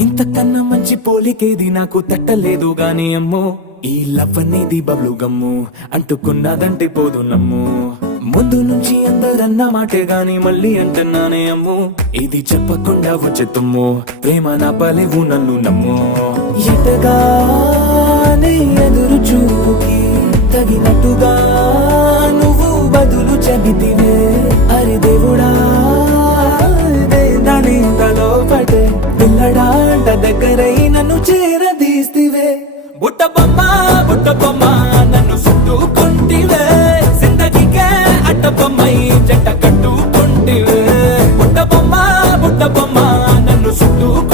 ఇంతకన్నా మంచి పోలికేది నాకు తట్టలేదు గాని అమ్మో ఈ లవ్ అనేది బబ్లు గమ్ము అంటుకున్నదంటే పోదు నమ్ము. ముందు నుంచి అందరన్న మాటే గాని మళ్ళీ అంటున్నానే అమ్ము ఇది చెప్పకుండా వచ్చే తుమ్ము ప్రేమ నా పలేవు నన్ను నమ్ము. ఎటగానే ఎదురు చూకి తగినట్టుగా నువ్వు బదులు చెబితివే అరి దేవుడా. చేరదే పిల్లడాంట దగ్గరై నన్ను చేరదీస్తివే. బుట్ట బొమ్మ బుట్ట బొమ్మ నన్ను చుట్టుకుంటివే. జిందగికే అట్ట బొమ్మై జంట కట్టుకుంటివే. బుట్ట బొమ్మ బుట్ట బొమ్మ నన్ను చుట్టుకు